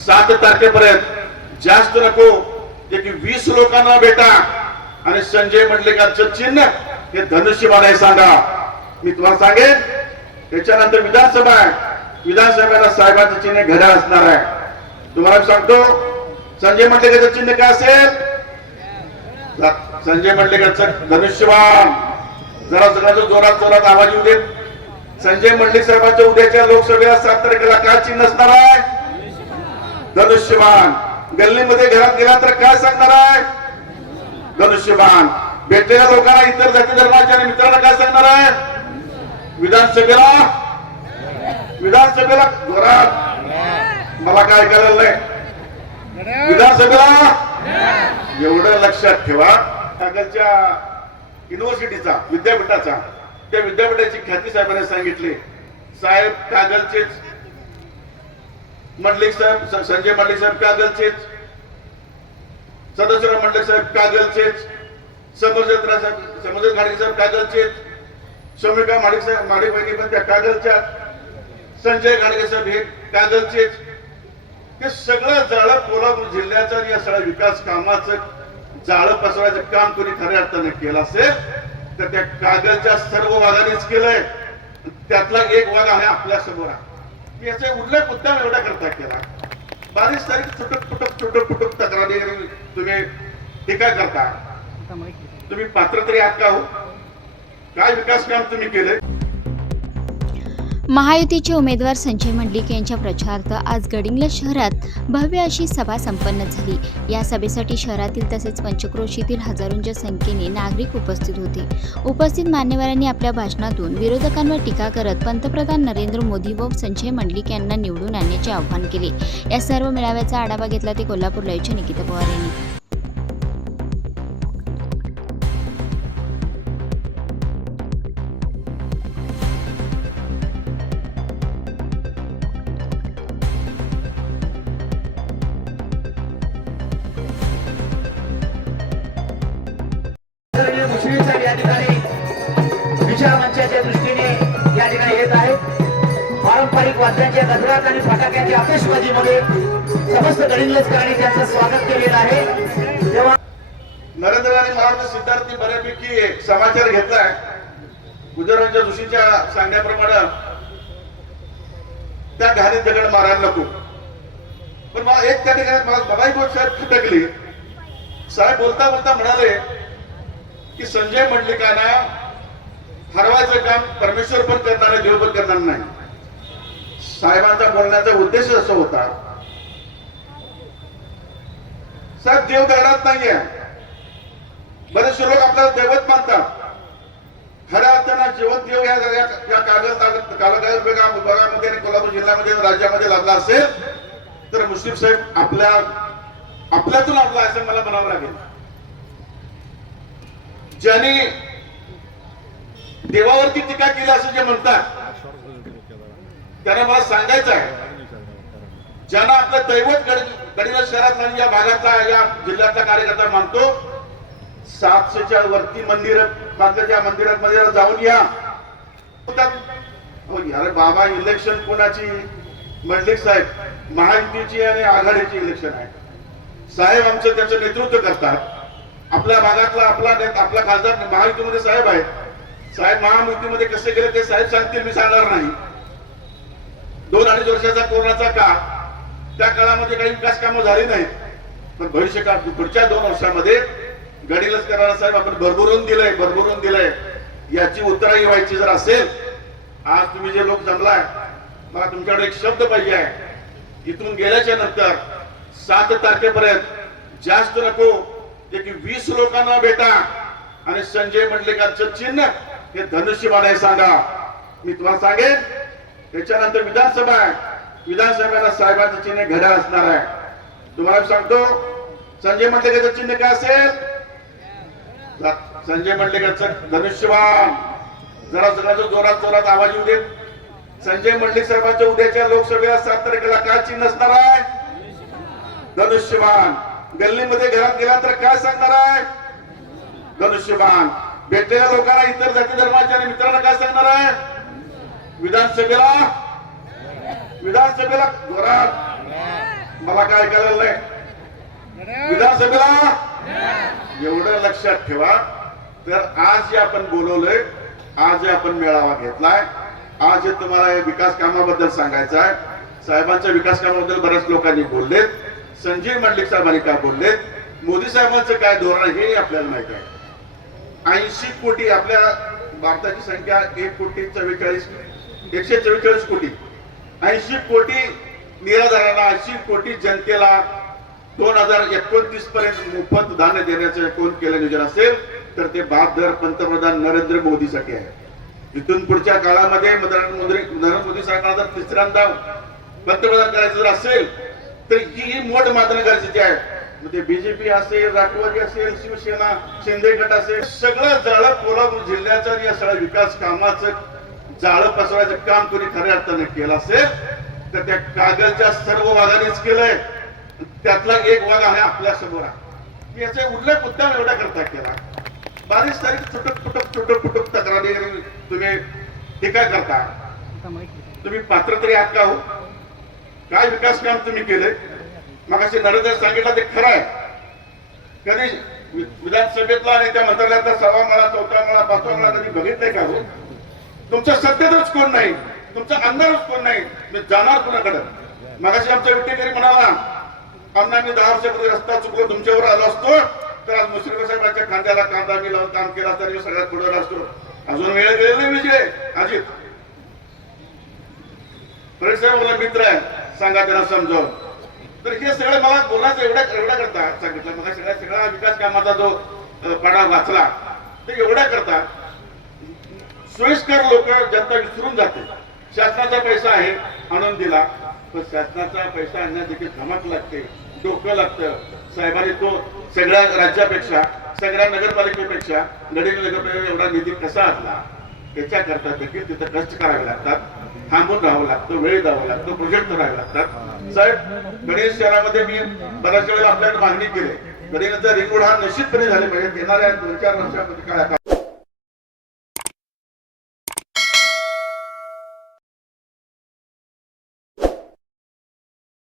सात तारखेपर्यंत जास्त नको जे की वीस लोकांना भेटा. आणि संजय म्हटले का चिन्ह हे धनुष्यबाण आहे सांगा. मी तुम्हाला सांगेन त्याच्यानंतर विधानसभा आहे. विधानसभेला साहेबांचं चिन्ह घड्या असणार आहे. तुम्हाला सांगतो संजय म्हटले का चिन्ह काय असेल? संजय म्हटले का धनुष्यबाण. जरा जरा जोरात जोरात आवाज येऊ देत. संजय मंडलिक साहेबांच्या उद्याच्या लोकसभेला सात तारखेला काय चिन्ह असणार आहे? धनुष्यबाण. गल्लीमध्ये घरात गेला तर काय सांगणार आहे? धनुष्यबाण. भेटलेल्या लोकांना इतर जाती धर्माच्या आणि मित्रांना काय सांगणार आहे? विधानसभेला? विधानसभेला घरात. मला काय करायला नाही. विधानसभेला? एवढं लक्षात ठेवा. कागलच्या युनिव्हर्सिटीचा विद्यापीठाचा त्या विद्यापीठाची ख्याती साहेबांनी सांगितले. साहेब कागलचेच मंडलिक साहेब संजय मंडलिक साहेब कागलचेच सदस्यराव मंडलिक साहेब कागलचेच समरजत्रा साहेब समरजत माडिक साहेब कागलचेच सौमिका माडिक साहेब माडिक वहिनी पण त्या कागलच्या. संजय गाडगे साहेब हे कागलचेच हे सगळं जाळं कोल्हापूर जिल्ह्याचं आणि या सगळ्या विकास कामाचं जाळं पसरवायचं काम कोणी खऱ्या अर्थाने केलं असेल तर त्या कागलच्या सर्व वाघानेच केलंय. त्यातला एक वाघ आहे आपल्यासमोर आहे. याचा उल्लेख मुद्दाम एवढा करता केला बारीक सारीक तुटक तुटक तुटक तुटक तक्रारी तुम्ही टीका करता? तुम्ही पात्र तरी आहात का हो? काय विकास काम तुम्ही केलंय? महायुतीचे उमेदवार संजय मंडलिक यांच्या प्रचारार्थ आज गडिंग्लज शहरात भव्य अशी सभा संपन्न झाली. या सभेसाठी शहरातील तसेच पंचक्रोशीतील हजारोंच्या संख्येने नागरिक उपस्थित होते. उपस्थित मान्यवरांनी आपल्या भाषणातून विरोधकांवर टीका करत पंतप्रधान नरेंद्र मोदी व संजय मंडलिक यांना निवडून आणण्याचे आवाहन केले. या सर्व मेळाव्याचा आढावा घेतला ते कोल्हापूर लाईव्हच्या निकिता पवार यांनी. या ठिकाणी विचार मंचाच्या दृष्टीने या ठिकाणी येत आहेत. पारंपरिक वाद्यांच्या गजरात आणि फटाक्यांच्या आतिषबाजीमध्ये समस्त त्यांचं स्वागत केलेलं आहे. तेव्हा नरेंद्र आणि मला वाटतं सिद्धार्थी बऱ्यापैकी समाचार घेतलाय. गुजरातच्या जोशीच्या सांगण्याप्रमाणे त्या घाणीत दगड मारायला नको. पण मला एक त्या ठिकाणी मला मलाही गोष्ट साहेब खटकली. साहेब बोलता बोलता म्हणाले की संजय मंडलिकांना हरवायचं काम परमेश्वर पण करणार देव पण करणार नाही. साहेबांचा बोलण्याचा उद्देश असा होता. साहेब देव दगडात नाहीये. बरेचसे लोक आपल्याला दैवत मानतात. खऱ्या अर्थानं जीवन देव या या कागद कागद विभागामध्ये आणि कोल्हापूर जिल्ह्यामध्ये राज्यामध्ये लागला असेल तर मुस्लिम साहेब आपल्या आपल्यातून आपला असं मला म्हणावं लागेल. ज्यांनी देवावरती टीका केली असं जे म्हणतात त्यांना मला सांगायचं आहे. ज्यांना आपलं दैवत गड गडिला शहरातला आणि या भागातला या जिल्ह्यातला कार्यकर्ता मानतो सातशेच्या वरती मंदिर त्या मंदिरात मध्ये जाऊन या. हो, अरे बाबा इलेक्शन कोणाची? मंडलिक साहेब महायुतीची आणि आघाडीची इलेक्शन आहे साहेब आमचं त्याचं नेतृत्व करतात. आपल्या भागातला आपला आपला खासदार महायुतीमध्ये साहेब आहेत. साहेब महायुतीमध्ये कसे गेले ते साहेब सांगतील मी सांगणार नाही. दोन अडीच वर्षाचा कोरोनाचा काळ. त्या काळामध्ये काही विकास कामं झाली नाहीत. पण भविष्य काळ पुढच्या दोन वर्षामध्ये गडीलच करायला साहेब आपण भरभरून दिलंय भरभरून दिलंय. याची उत्तराई व्हायची जर असेल आज तुम्ही जे लोक जमलाय मला तुमच्याकडे एक शब्द पाहिजे आहे. इथून गेल्याच्यानंतर सात तारखेपर्यंत जास्त नको जे की वीस लोकांना भेटा. आणि संजय मंडलिकांचं चिन्ह हे धनुष्यबाण आहे सांगा. मी तुम्हाला सांगेन त्याच्यानंतर विधानसभा आहे. विधानसभेला साहेबांचं चिन्ह घड्याळ असणार आहे. तुम्हाला सांगतो संजय मंडलिकाचं चिन्ह काय असेल? संजय मंडलिकाचं धनुष्यबाण जरा जरा जोरात जोरात आवाज येऊ देत. संजय मंडलिक साहेबांच्या उद्याच्या लोकसभेला सात तारखेला काय चिन्ह असणार आहे? धनुष्यबाण गल्लीमध्ये घरात गेला तर काय सांगणार आहे? धनुष्यबाण. भेटलेल्या लोकांना इतर जाती धर्माच्या आणि मित्रांना काय सांगणार आहे? विधानसभेला? विधानसभेला घरात. मला काय ऐकायला नाही. विधानसभेला? एवढं लक्षात ठेवा. तर आज जे आपण बोलवलंय आज जे आपण मेळावा घेतलाय आज जे तुम्हाला विकास कामाबद्दल सांगायचं आहे साहेबांच्या विकास कामाबद्दल बऱ्याच लोकांनी बोललेत. संजीव मंडलिक साहेबांनी का बोललेत? मोदी साहेबांचं काय धोरण आहे हे आपल्याला माहीत आहे. ऐंशी कोटी आपल्या भारताची संख्या एक कोटी चव्वेचाळीस एकशे चव्वेचाळीस कोटी. ऐंशी कोटी निराधाराला ऐंशी कोटी जनतेला दोन हजार एकोणतीस पर्यंत मोफत धान्य देण्याचं कोण केलं नियोजन असेल तर ते दर पंतप्रधान नरेंद्र मोदीसाठी आहे. इथून पुढच्या काळामध्ये नरेंद्र मोदी नरेंद्र जर तिसऱ्यांदा पंतप्रधान करायचं जर असेल तर ही मोठ मात्र गरजेची आहे. मग ते बीजेपी असेल राष्ट्रवादी असेल शिवसेना शिंदे गट असेल सगळं जाळं कोल्हापूर जिल्ह्याचं या सगळ्या विकास कामाचं जाळं पसरवायचं काम कोणी खऱ्या अर्थाने केलं असेल तर त्या कागदच्या सर्व वाघानेच केलंय. त्यातला एक वाघ आहे आपल्यासमोर आहे. उल्लेख मुद्दाम एवढा करता केला. बावीस तारीख छोटक फुटक छोटक फुटक तक्रारी तुम्ही टीका करता? तुम्ही पात्र तरी आहात का हो? काय विकास काम तुम्ही केले मग असे नरेंद्र सांगितलं ते खरं आहे. कधी विधानसभेतला आणि त्या मंत्रालयातला सहावा माळा चौथा माळा पाचवा माळा कधी बघितलंय का हो? तुमच्या सत्तेतच कोण नाही. तुमचा अंधारच कोण नाही. मी जाणार कुणाकडे? मगाशी आमचा विट्टेकरी म्हणाला अण्णा मी दहा वर्षापूर्वी रस्ता चुकलो तुमच्यावर आलो असतो तर आज मुश्रीफ साहेबांच्या खांद्याला कांदा मी लावून काम केला असता मी सगळ्यात पुढे असतो अजून वेळ गेलेला नाही विजय. अजित. परेश साहेब मला मित्र आहे. सांगा त्यांना समजावून. तर हे सगळं मला बोलण्याचा एवढ्या एवढ्या करता सांगितलं. मला सगळ्या सगळा विकास कामाचा जो पाडा वाचला ते एवढ्या करता सोयीस्कर लोक जनता विसरून जाते शासनाचा पैसा आहे आणून दिला पण शासनाचा पैसा आणण्यात देखील धमक लागते डोकं लागतं. साहेबांनी तो सगळ्या राज्यापेक्षा सगळ्या नगरपालिकेपेक्षा गडील नगरपालिका एवढा निधी कसा असला त्याच्याकरता देखील तिथं कष्ट करावे लागतात. थांबून राहावं लागतं वेळ द्यावा लागतो प्रोजेक्ट करावे लागतात. साहेब गणेश शहरामध्ये मी बऱ्याच वेळेला आपल्याकडे मागणी केली. गणेशाचा रिंगोड हा निश्चितपणे झाले पाहिजे. येणाऱ्या दोन चार वर्षामध्ये काय